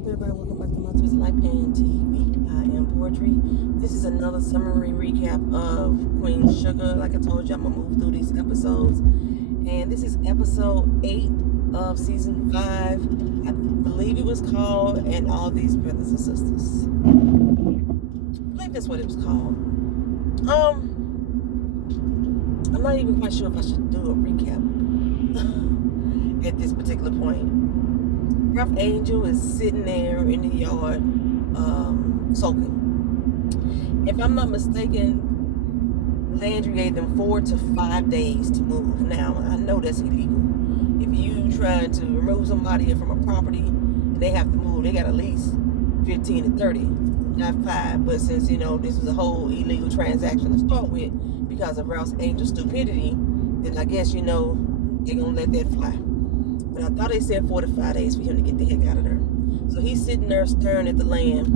up, everybody? Welcome back to my Twisted Life and TV. I am Poetry. This is another summary recap of Queen Sugar. Like I told you, I'm going to move through these episodes. And this is episode 8 of season 5. I believe it was called And All These Brothers and Sisters. I believe that's what it was called. I'm not even quite sure if I should do a recap at this particular point. Ralph Angel is sitting there in the yard, soaking. If I'm not mistaken, Landry gave them 4 to 5 days to move. Now, I know that's illegal. If you trying to remove somebody from a property and they have to move, they got at least 15 to 30, not 5. But since, this was a whole illegal transaction to start with because of Ralph Angel's stupidity, then I guess, they're going to let that fly. But I thought they said 4 to 5 days for him to get the heck out of there. So he's sitting there staring at the land,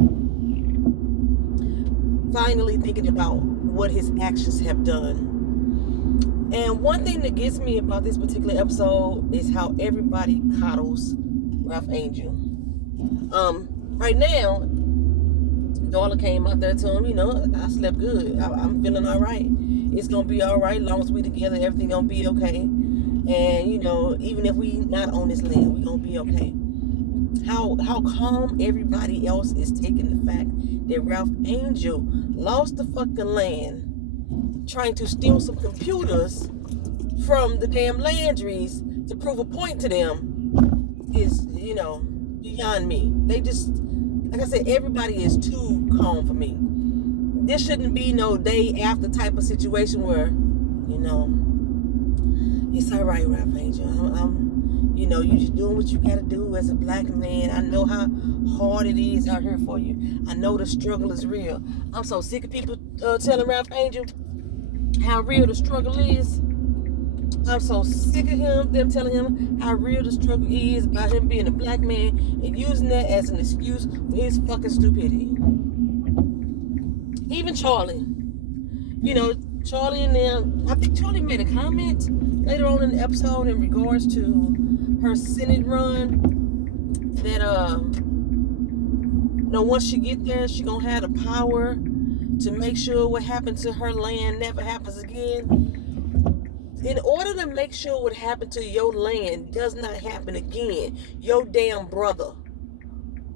finally thinking about what his actions have done. And one thing that gets me about this particular episode is how everybody coddles Ralph Angel. Right now, Darla came out there to him, I slept good. I'm feeling all right. It's going to be all right. As long as we together, everything going to be okay. And, even if we not on this land, we going to be okay. How calm everybody else is taking the fact that Ralph Angel lost the fucking land trying to steal some computers from the damn Landrys to prove a point to them is, beyond me. They just, like I said, everybody is too calm for me. This shouldn't be no day after type of situation where, it's all right, Ralph Angel. You just doing what you got to do as a black man. I know how hard it is out here for you. I know the struggle is real. I'm so sick of people telling Ralph Angel how real the struggle is. I'm so sick of them telling him how real the struggle is about him being a black man and using that as an excuse for his fucking stupidity. Even Charlie. Charlie and them, I think Charlie made a comment later on in the episode in regards to her Senate run that once she get there, she gonna have the power to make sure what happened to her land never happens again. In order to make sure what happened to your land does not happen again, your damn brother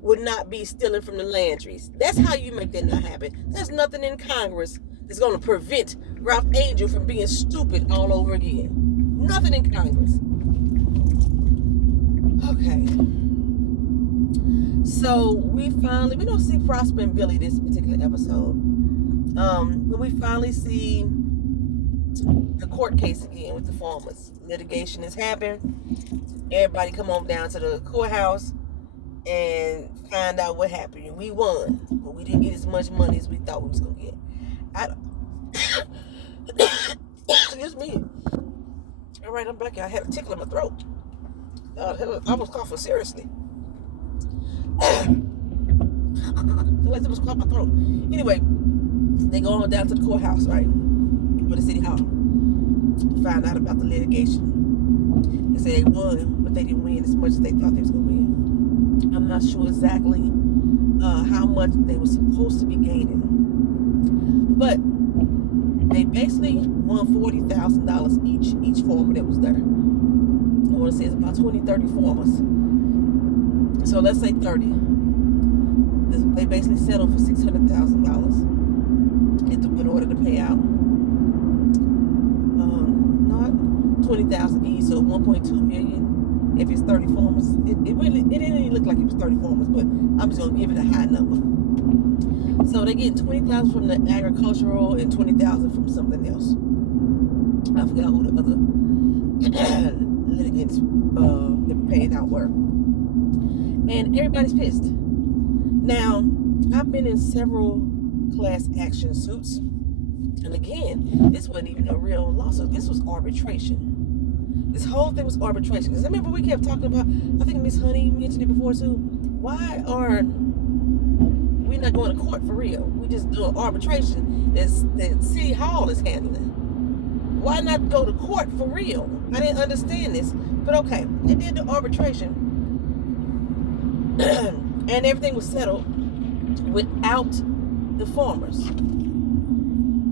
would not be stealing from the Landrys. That's how you make that not happen. There's nothing in Congress that's going to prevent Ralph Angel from being stupid all over again. Nothing in Congress. Okay. So we don't see Prosper and Billy this particular episode. But we finally see the court case again with the farmers. Litigation has happened. Everybody come on down to the courthouse and find out what happened. We won, but we didn't get as much money as we thought we was going to get. Excuse me. All right, I'm back. I had a tickle in my throat. I was coughing seriously. Like it was coughing my throat. Anyway, they go on down to the courthouse, right? Or the city hall. Find out about the litigation. They say they won, but they didn't win as much as they thought they was going to win. I'm not sure exactly how much they were supposed to be gaining. But they basically won $40,000 each farmer that was there. I want to say it's about 20, 30 farmers. So let's say 30. They basically settled for $600,000 in order to pay out. Not 20,000 each, so 1.2 million. If it's 30 farmers, it didn't even look like it was 30 farmers, but I'm just gonna give it a high number. So they get 20,000 from the agricultural and 20,000 from something else. I forgot who the other litigants that were paying out were. And everybody's pissed. Now, I've been in several class action suits. And again, this wasn't even a real lawsuit. This was arbitration. This whole thing was arbitration. Because I remember we kept talking about, I think Miss Honey mentioned it before too. Why are we not going to court for real? We just doing arbitration that City Hall is handling. Why not go to court for real? I didn't understand this. But okay, they did the arbitration. And everything was settled without the farmers.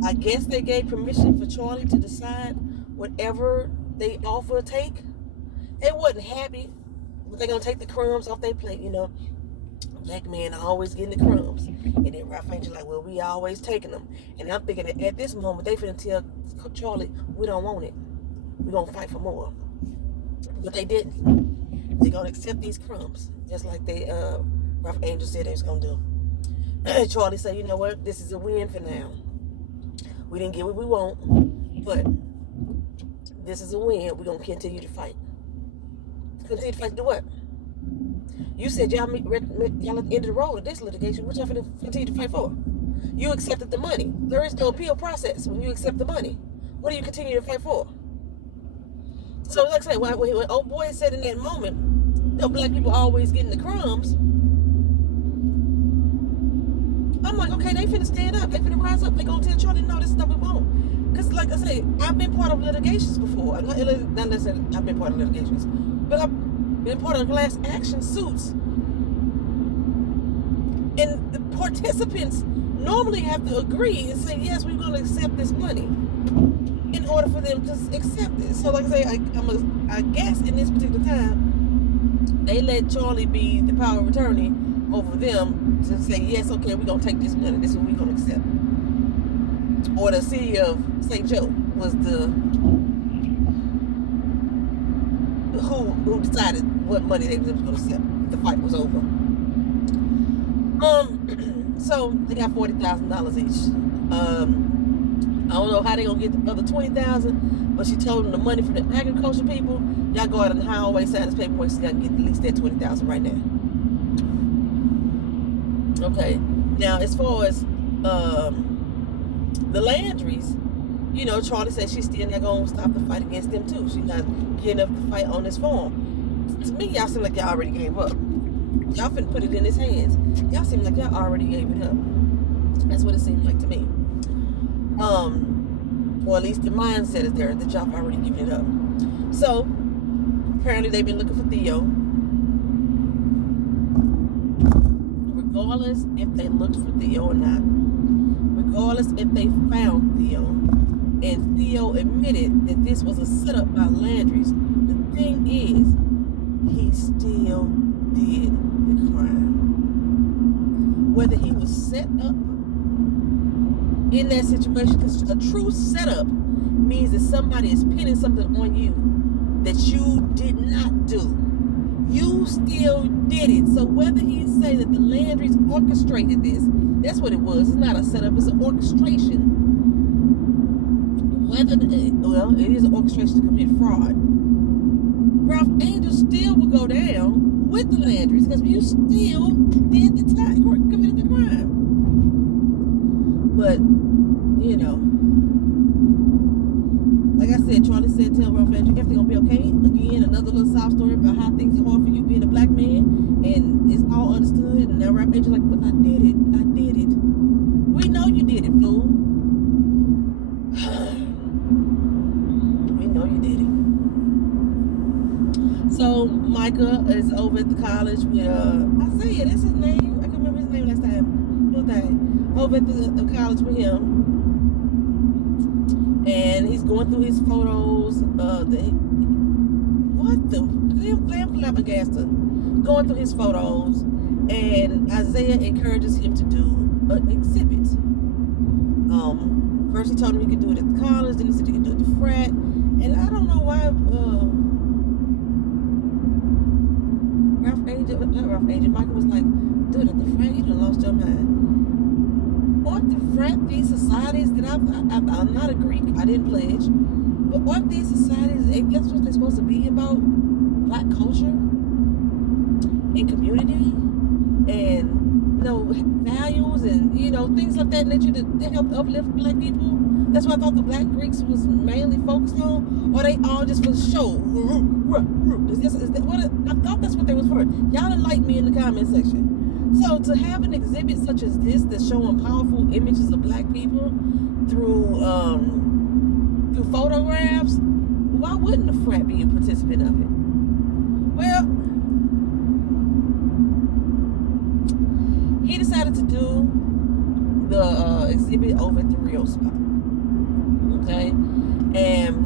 I guess they gave permission for Charlie to decide whatever they offer or take. They wasn't happy, but they're going to take the crumbs off their plate, you know. Black men are always getting the crumbs. And then Ralph Angel like, well, we always taking them. And I'm thinking that at this moment, they finna tell Charlie, we don't want it. We're going to fight for more. But they didn't. They're going to accept these crumbs, just like Ralph Angel said they was going to do. Charlie said, you know what, this is a win for now. We didn't get what we want, but this is a win. We're going to continue to fight. Continue to fight to do what? You said y'all at the end of the road of this litigation. What y'all finna continue to fight for? You accepted the money. There is no appeal process when you accept the money. What do you continue to fight for? So like I said, when old boy said in that moment, no black people always getting the crumbs. I'm like, okay, they finna stand up. They finna rise up. They gonna tell Charlie, no, this is not what we want. Because like I say, I've been part of litigations before. Not necessarily I've been part of litigations, but I've been part of class action suits. And the participants normally have to agree and say, yes, we're going to accept this money in order for them to accept it. So like I say, I guess in this particular time, they let Charlie be the power of attorney over them to say, yes, okay, we're going to take this money. This is what we're going to accept. Or the city of St. Joe was who decided what money they were going to accept. The fight was over. So they got $40,000 each. I don't know how they gonna get the other $20,000, but she told them the money from the agriculture people, y'all go out on the highway, sign this paperwork, so y'all can get at least that $20,000 right now. Okay. Now as far as the Landrys, you know, Charlie said she's still not gonna stop the fight against them too. She's not getting up to fight on this farm. To me, y'all seem like y'all already gave up. Y'all finna put it in his hands. Y'all seem like y'all already gave it up. That's what it seemed like to me. Or at least the mindset is there that y'all already given it up. So apparently they've been looking for Theo. Regardless if they looked for Theo or not. Regardless if they found Theo. And Theo admitted that this was a setup by Landry's. The thing is, he still did the crime. Whether he was set up in that situation, because a true setup means that somebody is pinning something on you that you did not do. You still did it. So whether he say that the Landrys orchestrated this, that's what it was. It's not a setup, it's an orchestration. It is an orchestration to commit fraud. Ralph Angel still will go down with the Landrys because you still did the time, committed the crime. But, you know, like I said, Charlie said, tell Ralph Angel everything gonna be okay. Again, another little sob story about how things are hard for you being a black man, and it's all understood. And now Ralph Angel like, but I did it. We know you did it, fool. We know you did it. So Micah is over at the college with Isaiah. That's his name. I can't remember his name last time. Little thing. Over at the college with him. And he's going through his photos. Flabbergasted. Going through his photos, and Isaiah encourages him to do an exhibit. First he told him he could do it at the college, then he said he could do it at the frat, and I don't know why. Michael was like, do it at the frat. You done lost your mind. Aren't the frat these societies that I'm not a Greek, I didn't pledge, but aren't these societies, that's what they're supposed to be about? Black culture and community and, you know, values and, you know, things like that nature that help uplift black people. That's what I thought the Black Greeks was mainly focused on, or they all just for show. I thought that's what they was for. Y'all enlighten me in the comment section. So to have an exhibit such as this that's showing powerful images of black people through photographs, why wouldn't a frat be a participant of it? Well, he decided to do the exhibit over at the Rio spot. Okay, and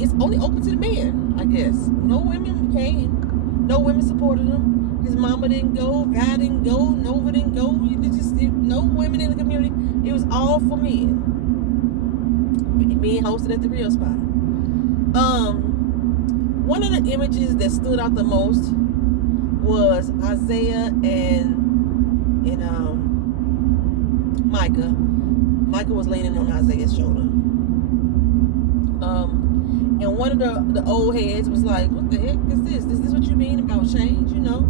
it's only open to the men, I guess. No women came. No women supported him. His mama didn't go. Guy didn't go. Nova didn't go. No women in the community. It was all for men. Men hosted at the Rio spot. One of the images that stood out the most was Isaiah and Micah. Micah was leaning on Isaiah's shoulder. And one of the old heads was like, "What the heck is this? Is this what you mean about change? You know,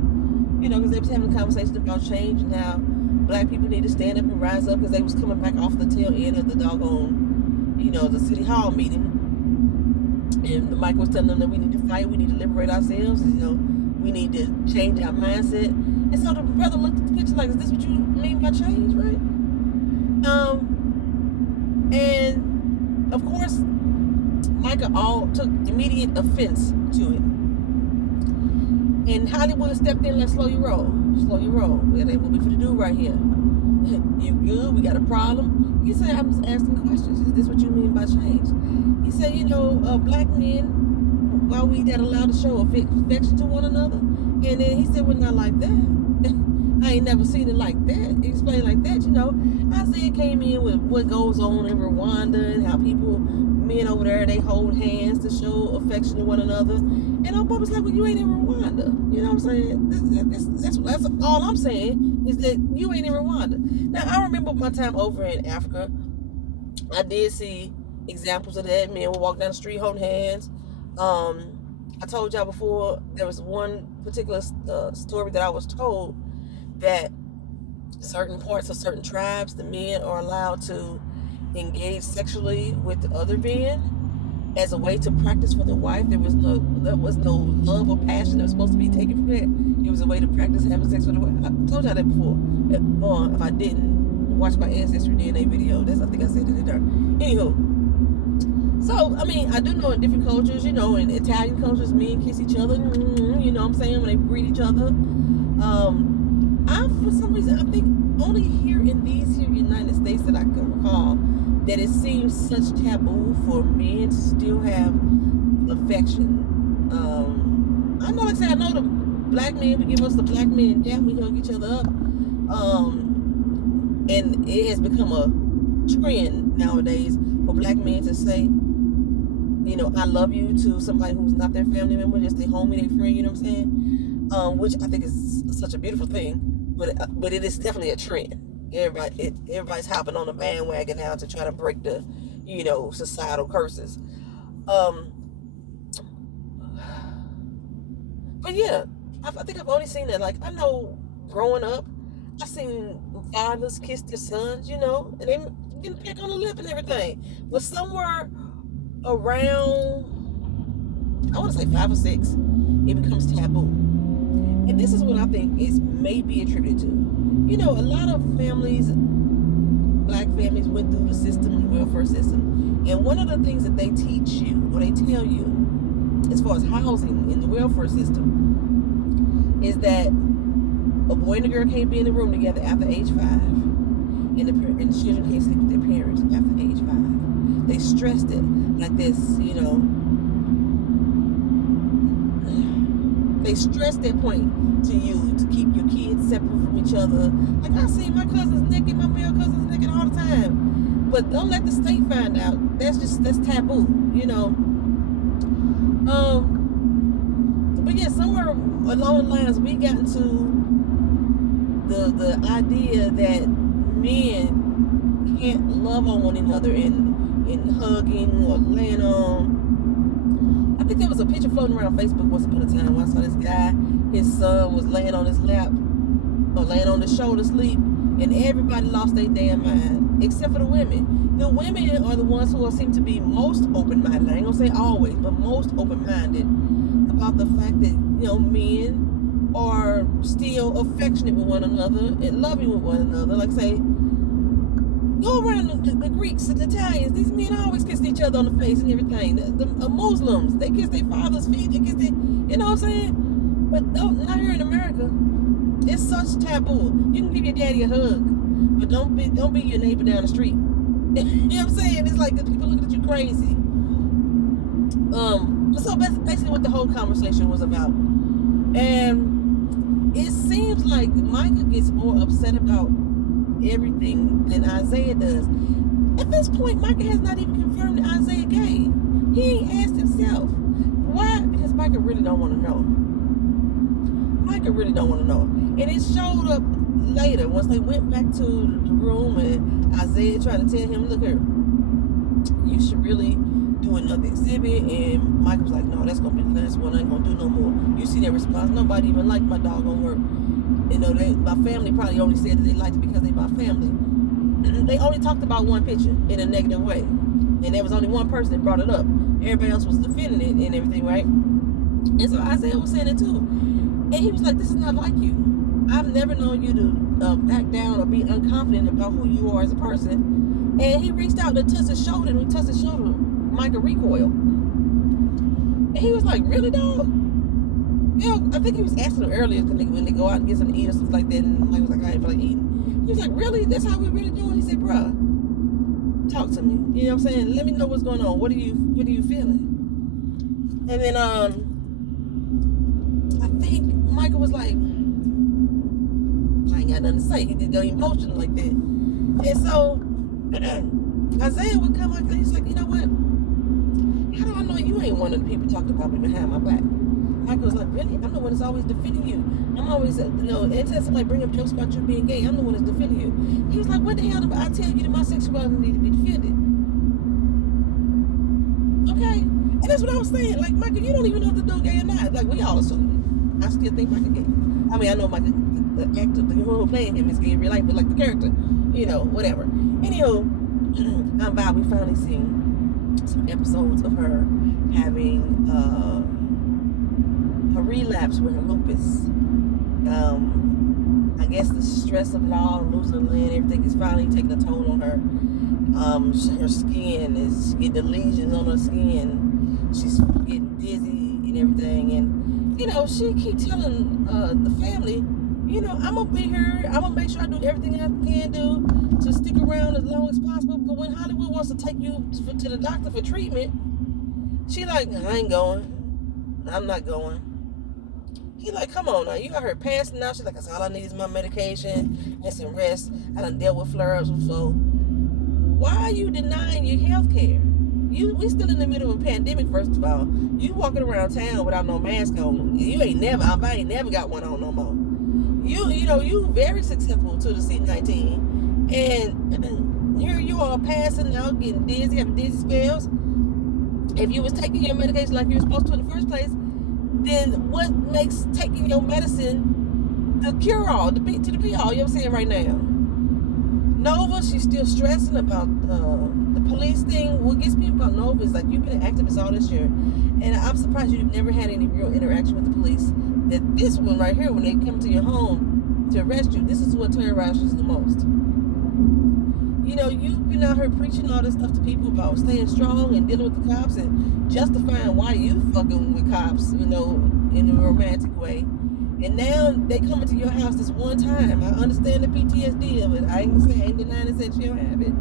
because they was having a conversation about change and how black people need to stand up and rise up because they was coming back off the tail end of the doggone, the city hall meeting. And Mike was telling them that we need to fight, we need to liberate ourselves, we need to change our mindset. And so the brother looked at the picture like, is this what you mean by change, right? And of course, Micah all took immediate offense to it. And Hollywood stepped in like, slow your roll. That ain't what we finna do right here. You good? We got a problem? He said, I'm just asking questions. Is this what you mean by change? He said, black men, why we that allowed to show affection to one another? And then he said, well, not like that. I ain't never seen it like that. He explained like that, Isaiah came in with what goes on in Rwanda and how men over there, they hold hands to show affection to one another. And our was like, well, you ain't in Rwanda. You know what I'm saying? That's all I'm saying is that you ain't in Rwanda. Now, I remember my time over in Africa, I did see examples of that. Men would walk down the street holding hands. I told y'all before, there was one particular story that I was told that certain parts of certain tribes, the men are allowed to engage sexually with the other men as a way to practice for the wife. There was no love or passion that was supposed to be taken from that. It was a way to practice having sex with the wife. I told y'all that before. Or if I didn't, watch my Ancestry DNA video. I think I said it in there. Anywho, so I do know in different cultures, in Italian cultures, men kiss each other. You know what I'm saying, when they greet each other. For some reason, I think only here in these United States that I can recall that it seems such taboo for men to still have affection. I know the black men, we give us the black men dap, we hug each other up. And it has become a trend nowadays for black men to say, I love you to somebody who's not their family member, just their homie, their friend, you know what I'm saying? Which I think is such a beautiful thing, but it is definitely a trend. Everybody's hopping on the bandwagon now to try to break the, societal curses. But yeah, I think I've only seen that. Like, I know growing up, I seen fathers kiss their sons, and they getting peck on the lip and everything. But somewhere around, I want to say 5 or 6, it becomes taboo. And this is what I think is maybe attributed to. A lot of families, black families, went through the system, the welfare system. And one of the things that they teach you, or they tell you, as far as housing in the welfare system, is that a boy and a girl can't be in the room together after age 5. And the children can't sleep with their parents after age 5. They stressed it like this, They stress that point to you to keep your kids separate from each other. Like, I see my cousins naked, my male cousins naked all the time. But don't let the state find out. That's taboo, But yeah, somewhere along the lines, we got into the idea that men can't love on one another in hugging or laying on. I think there was a picture floating around Facebook once upon a time where I saw this guy, his son was laying on his lap or laying on his shoulder asleep, and everybody lost their damn mind except for the women. The women are the ones who seem to be most open-minded. I ain't gonna say always, but most open-minded about the fact that men are still affectionate with one another and loving with one another. Like, say, go around the Greeks and the Italians, these men always kissed each other on the face and everything. The Muslims, they kiss their father's feet, they kiss their, you know what I'm saying? But not here in America. It's such taboo. You can give your daddy a hug, but don't be your neighbor down the street. You know what I'm saying? It's like people looking at you crazy. So basically what the whole conversation was about. And it seems like Micah gets more upset about everything than Isaiah does. At this point, Micah has not even confirmed that Isaiah gay. He ain't asked himself. Why? Because Micah really don't want to know. Micah really don't want to know. And it showed up later once they went back to the room and Isaiah tried to tell him, look here, you should really do another exhibit. And Micah was like, no, that's going to be the last one. I ain't going to do no more. You see that response? Nobody even liked my doggone work. You know, my family probably only said that they liked it because they my family. They only talked about one picture in a negative way. And there was only one person that brought it up. Everybody else was defending it and everything, right? And so Isaiah was saying it too. And he was like, this is not like you. I've never known you to back down or be unconfident about who you are as a person. And he reached out to touch his shoulder, and when he touched his shoulder, Micah recoiled. And he was like, really, dog? You know, I think he was asking him earlier when they go out and get something to eat or something like that. And Mike was like, I ain't feel like eating. He was like, really? That's how we really doing? He said, bruh, talk to me. You know what I'm saying? Let me know what's going on. What are you feeling? And then I think Micah was like, I ain't got nothing to say. He did go emotional like that. And so Isaiah would come up and he's like, you know what? How do I know you ain't one of the people talking about me behind my back? Micah was like, really? I'm the one that's always defending you. I'm always, anytime somebody bring up jokes about you being gay, I'm the one that's defending you. He was like, what the hell do I tell you that my sexuality needs to be defended? Okay. And that's what I was saying. Like, Micah, you don't even know if the dude gay or not. Like, we all assume. I still think Micah gay. I mean, I know Micah, the actor, the who playing him is gay in real life, but like the character, you know, whatever. Anywho, I'm by, we finally seen some episodes of her having a relapse with her lupus. I guess the stress of it all, losing a limb, everything is finally taking a toll on her. Her skin is getting the lesions on her skin. She's getting dizzy and everything. And, you know, she keeps telling the family, you know, I'm going to be here. I'm going to make sure I do everything I can do to stick around as long as possible. But when Hollywood wants to take you to the doctor for treatment, she like, I ain't going. I'm not going. He like, come on now, you got her passing out. She's like, that's all I need is my medication and some rest. I done dealt with flare-ups before. Why are you denying your health care? We still in the middle of a pandemic, first of all. You walking around town without no mask on. I ain't never got one on no more. You very susceptible to the C-19. And here you are passing out, getting dizzy, having dizzy spells. If you was taking your medication like you were supposed to in the first place, then what makes taking your medicine the cure-all, to the be-all, you know what I'm saying, right now? Nova, she's still stressing about the police thing. What gets me about Nova is like, you've been an activist all this year, and I'm surprised you've never had any real interaction with the police. That this one right here, when they come to your home to arrest you, this is what terrorizes you the most. You know, you've been out here preaching all this stuff to people about staying strong and dealing with the cops and justifying why you fucking with cops, you know, in a romantic way. And now they come into your house this one time. I understand the PTSD of it. I ain't denying it, said she don't have it.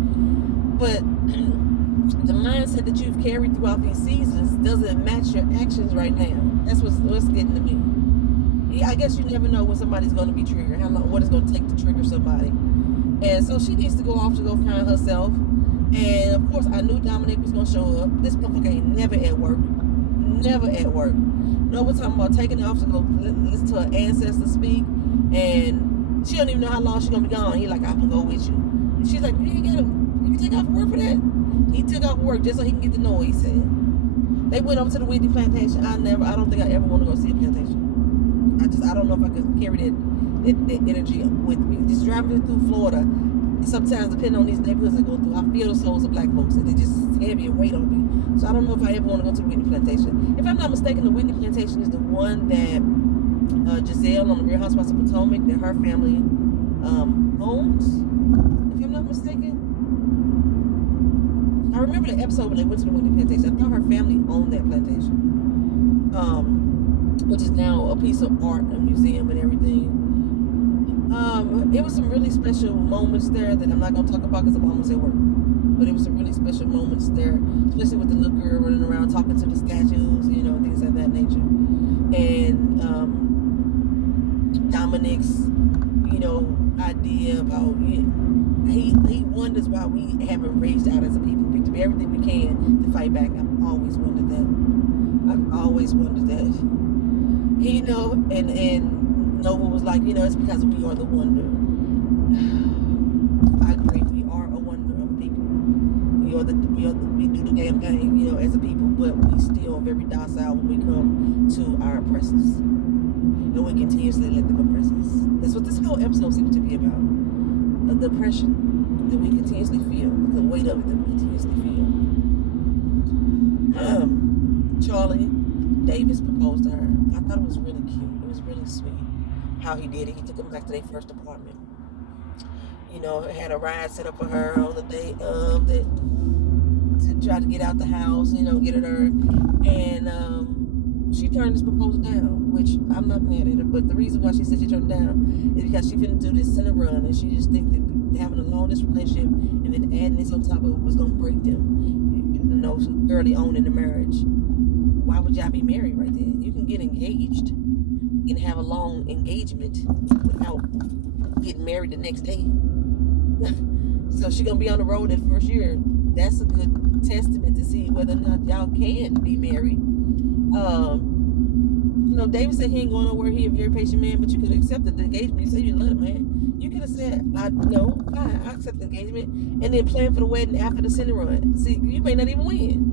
But the mindset that you've carried throughout these seasons doesn't match your actions right now. That's what's getting to me. Yeah, I guess you never know when somebody's going to be triggered, what it's going to take to trigger somebody. And so she needs to go off to go find herself. And of course, I knew Dominic was going to show up. This motherfucker ain't never at work. Never at work. No, we're talking about taking off to go listen to her ancestors speak. And she don't even know how long she's going to be gone. He like, I'm going to go with you. And she's like, you can take off work for that? He took off work just so he can get to know what he said. They went over to the Whitney plantation. I don't think I ever want to go see a plantation. I don't know if I could carry that energy with me. Just driving through Florida, sometimes depending on these neighborhoods I go through, I feel the souls of black folks, and they just heavy and weight on me. So I don't know if I ever want to go to the Whitney plantation. If I'm not mistaken, the Whitney plantation is the one that Giselle on the Real Housewives of Potomac, that her family owns. If I'm not mistaken, I remember the episode when they went to the Whitney plantation. I thought her family owned that plantation, which is now a piece of art, a museum, and everything. it was some really special moments there that I'm not gonna talk about because I'm almost at work. But it was some really special moments there, especially with the little girl running around talking to the statues, things of that nature. And Dominic's, idea about he wonders why we haven't raised out as a people, to do everything we can to fight back. I've always wondered that. And Nova was like, it's because we are the wonder. I agree. We are a wonder of a people. We do the damn thing, as a people, but we still very docile when we come to our oppressors, and we continuously let them oppress us. That's what this whole episode seems to be about: the oppression that we continuously feel, the weight of it that we continuously feel. Charlie Davis proposed to her. I thought it was really cute. It was really sweet how he did it. He took them back to their first apartment. Had a ride set up for her on the day of that to try to get out the house, get at her. And she turned this proposal down, which I'm not mad at her. But the reason why she said she turned it down is because she couldn't do this Center run, and she just think that having a long-distance relationship and then adding this on top of it was going to break them, early on in the marriage. Why would y'all be married right there? You can get engaged and have a long engagement without getting married the next day. So she's going to be on the road that first year. That's a good testament to see whether or not y'all can be married. David said he ain't going nowhere. He a very patient man, but you could have accepted the engagement. You said you love him, man. You could have said, fine, I accept the engagement, and then plan for the wedding after the Center run. See, you may not even win.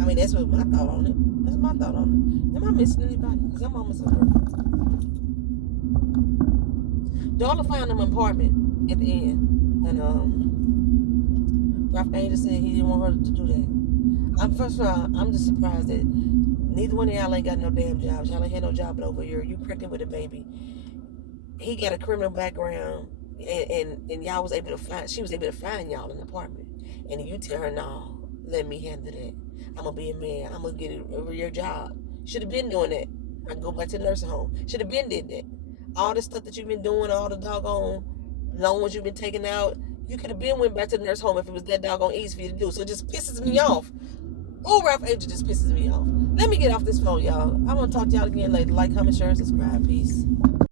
I mean, that's what my thought on it. That's my thought on it. Am I missing anybody? Because I'm almost over. Darla found him an apartment at the end, and Ralph Angel said he didn't want her to do that. First of all, I'm just surprised that neither one of y'all ain't got no damn jobs. Y'all ain't had no job in over a year. You pregnant with a baby. He got a criminal background, and y'all was able to find. She was able to find y'all an apartment, and you tell her, no, let me handle that. I'm gonna be a man. I'm gonna get it over your job. Should have been doing that. I can go back to the nursing home. Should have been did that. All the stuff that you've been doing, all the doggone loans you've been taking out, you could have been went back to the nursing home if it was that doggone easy for you to do. So it just pisses me off. Oh, Ralph Angel just pisses me off. Let me get off this phone, y'all. I'm gonna talk to y'all again later. Like, comment, share, and subscribe. Peace.